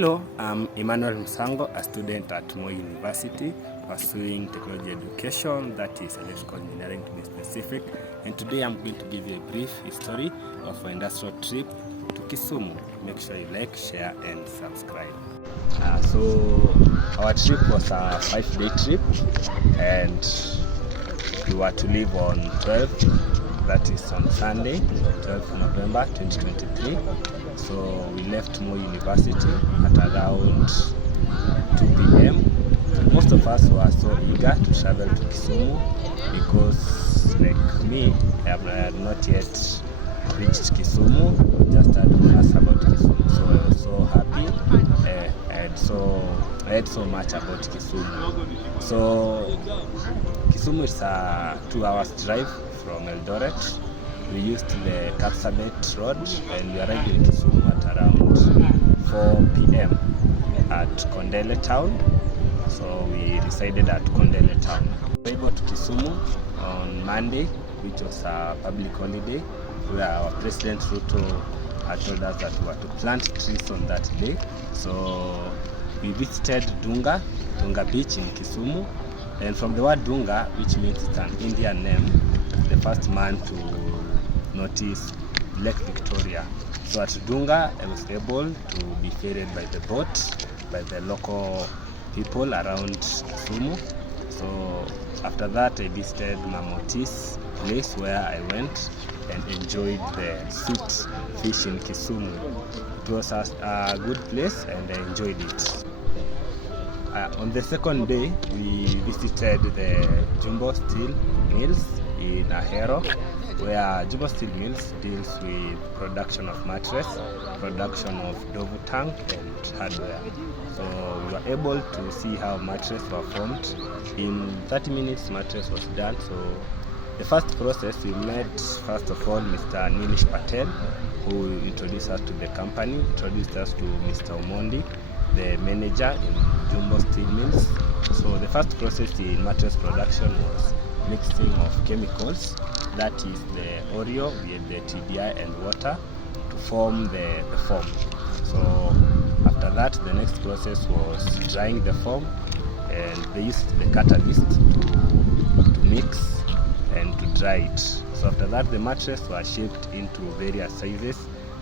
Hello, I'm Emmanuel Musango, a student at Moi University pursuing technology education, that is electrical engineering to be specific. And today I'm going to give you a brief history of our industrial trip to Kisumu. Make sure you like, share and subscribe. So our trip was a 5-day trip and we were to leave on 12th, that is on Sunday, 12th November 2023. So we left Moi University at around 2 p.m. Most of us were so eager to travel to Kisumu because, like me, I had not yet reached Kisumu, just had heard about Kisumu. So I was so happy. I had so much about Kisumu. So Kisumu is a 2 hours drive from Eldoret. We used the Kapsabet road and we arrived in Kisumu at around 4 p.m. at Kondele town. So we resided at Kondele town. We got to Kisumu on Monday, which was a public holiday, where our President Ruto had told us that we were to plant trees on that day. So we visited Dunga Beach in Kisumu. And from the word Dunga, which means it's an Indian name, the first man to notice Lake Victoria. So at Dunga, I was able to be ferried by the boat, by the local people around Kisumu. So after that, I visited Mamoti's place where I went and enjoyed the sweet fish in Kisumu. It was a good place and I enjoyed it. On the second day, we visited the Jumbo Steel Mills in Ahero, where Jumbo Steel Mills deals with production of mattress, production of Dovu tank and hardware. So we were able to see how mattress were formed. In 30 minutes, mattress was done. So the first process, we met first of all Mr. Nilish Patel, who introduced us to the company, introduced us to Mr. Omondi, the manager in Jumbo Steel Mills. So the first process in mattress production was mixing of chemicals, that is the Oreo with the TDI and water to form the foam. So after that, the next process was drying the foam, and they used the catalyst to mix and to dry it. So after that, the mattress were shaped into various sizes.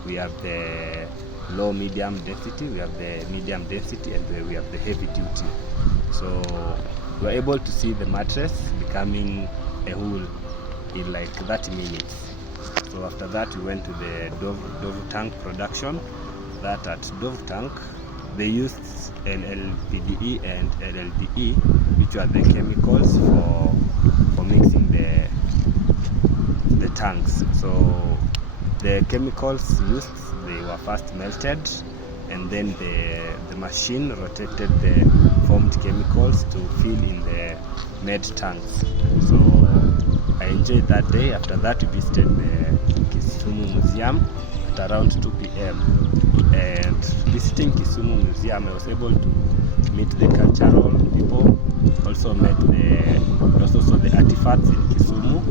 We have the low medium density, we have the medium density, and we have the heavy duty. So we were able to see the mattress becoming a whole in like 30 minutes. So after that, we went to the Dovu tank production. That at Dovu tank, they used LLPDE and LLDE, which are the chemicals for mixing the tanks. So the chemicals used, they were first melted, and then the machine rotated the formed chemicals to fill in the made tanks. So I enjoyed that day. After that, we visited the Kisumu Museum at around 2 p.m. And visiting Kisumu Museum, I was able to meet the cultural people, also saw the artifacts in Kisumu.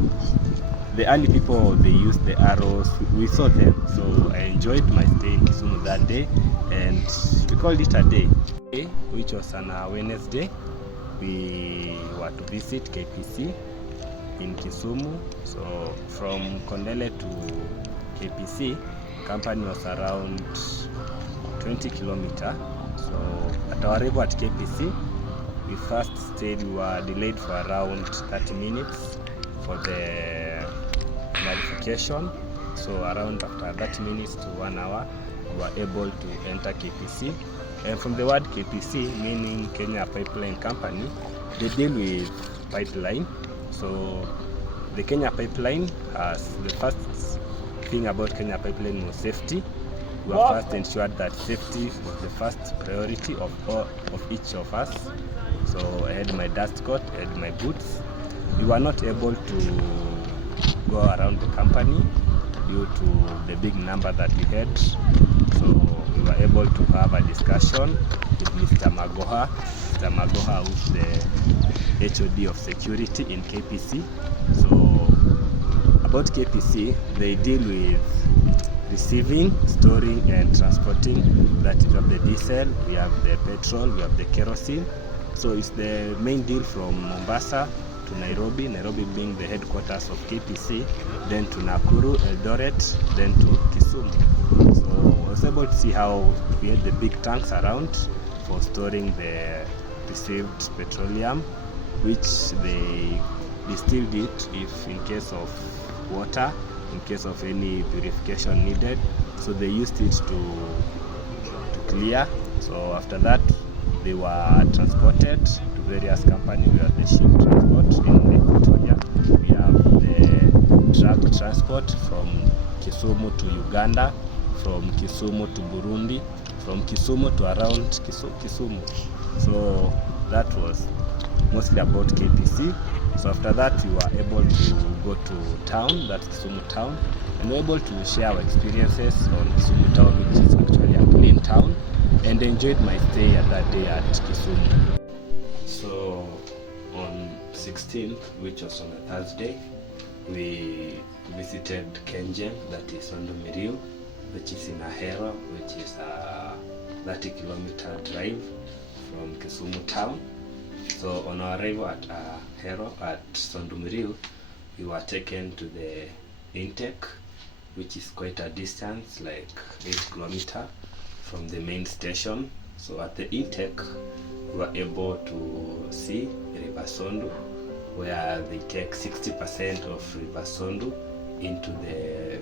The early people, they used the arrows, we saw them. So I enjoyed my stay in Kisumu that day, and we called it a day, which was on a Wednesday. We were to visit KPC in Kisumu. So from Kondele to KPC, company was around 20 kilometers. So at our arrival at KPC, we first stayed, we were delayed for around 30 minutes for the verification. So around after 30 minutes to 1 hour, we were able to enter KPC. And from the word KPC, meaning Kenya Pipeline Company, they deal with pipeline. So the Kenya Pipeline, the first thing about Kenya Pipeline was safety. We were first ensured that safety was the first priority of each of us. So I had my dust coat, I had my boots. We were not able to go around the company due to the big number that we had. So we were able to have a discussion with Mr. Magoha. Mr. Magoha, who's the HOD of security in KPC. So about KPC, they deal with receiving, storing and transporting. That is, we have the diesel, we have the petrol, we have the kerosene. So it's the main deal from Mombasa to Nairobi, Nairobi being the headquarters of KPC, then to Nakuru, Eldoret, then to Kisumu. So I was able to see how we had the big tanks around for storing the received petroleum, which they distilled it if in case of water, in case of any purification needed. So they used it to clear. So after that, they were transported to various companies. We have the ship transport in Victoria. We have the truck transport from Kisumu to Uganda, from Kisumu to Burundi, from Kisumu to around Kisumu. So that was mostly about KPC. So after that, we were able to go to town, that's Kisumu town, and we were able to share our experiences on Kisumu town, which is actually a clean town, and enjoyed my stay at that day at Kisumu. So on 16th, which was on a Thursday, we visited Kenjen, that is Sondomiriu, which is in Ahero, which is a 30-kilometer drive from Kisumu town. So on our arrival at Ahero at Sondomiriu, we were taken to the intake, which is quite a distance, like 8 kilometers from the main station. So at the intake, we were able to see River Sondu, where they take 60% of River Sondu into the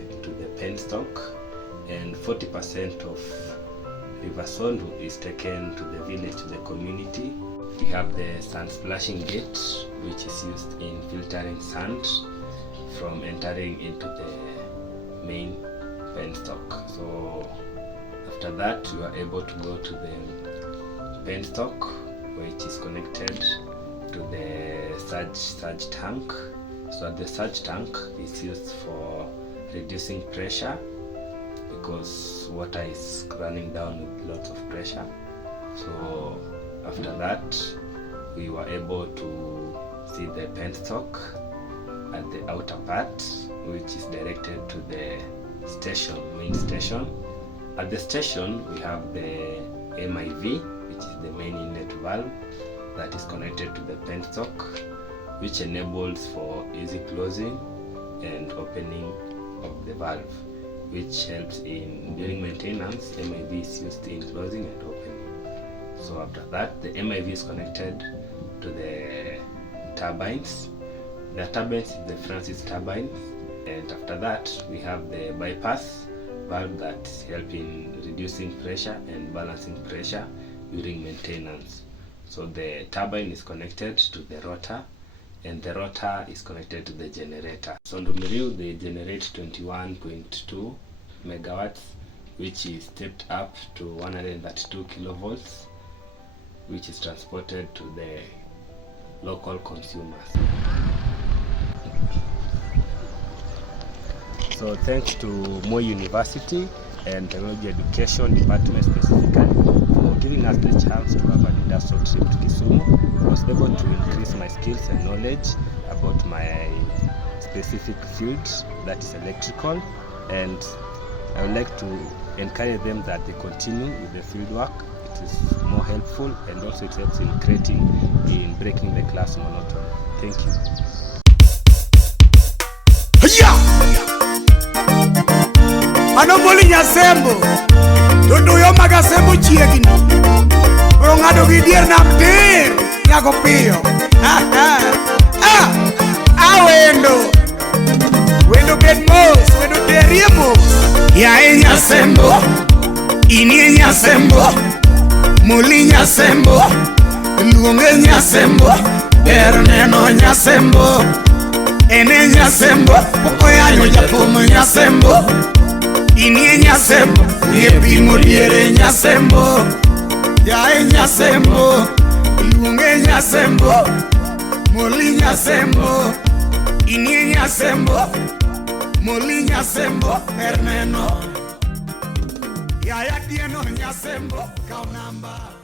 penstock, and 40% of River Sondu is taken to the village, to the community. We have the sand splashing gate, which is used in filtering sand from entering into the main penstock. So after that, we were able to go to the penstock, which is connected to the surge tank. So the surge tank is used for reducing pressure, because water is running down with lots of pressure. So after that, we were able to see the penstock at the outer part, which is directed to the station, main station. At the station, we have the MIV, which is the main inlet valve that is connected to the penstock, which enables for easy closing and opening of the valve, which helps in during maintenance. MIV is used in closing and opening. So after that, the MIV is connected to the turbines. The turbines is the Francis turbine, and after that we have the bypass valve that helps in reducing pressure and balancing pressure during maintenance. So the turbine is connected to the rotor, and the rotor is connected to the generator. Sondomiriu, they generate 21.2 megawatts, which is stepped up to 132 kilovolts, which is transported to the local consumers. So thanks to Moi University and Technology Education Department specifically for giving us the chance to have an industrial trip to Kisumu. I was able to increase my skills and knowledge about my specific field, that is electrical, and I would like to encourage them that they continue with the field work. It is more helpful, and also it helps in breaking the class monotony. Thank you. Anoboli nyasembo Dodo yo magasembo chiegni Rongado gidier nam dir Nyago piyo Wendo bed mos Wendo derie mos Ya nyasembo Ini nyasembo Muli nyasembo Luonge nyasembo Erneno nyasembo Ene nyasembo Okoyanyo japomo nyasembo Ini nyasembo Yepimo diere nyasembo Yae nyasembo Luonge nyasembo Moli nyasembo Ini nyasembo Moli nyasembo Erneno Yaya dieno nyasembo Kaunamba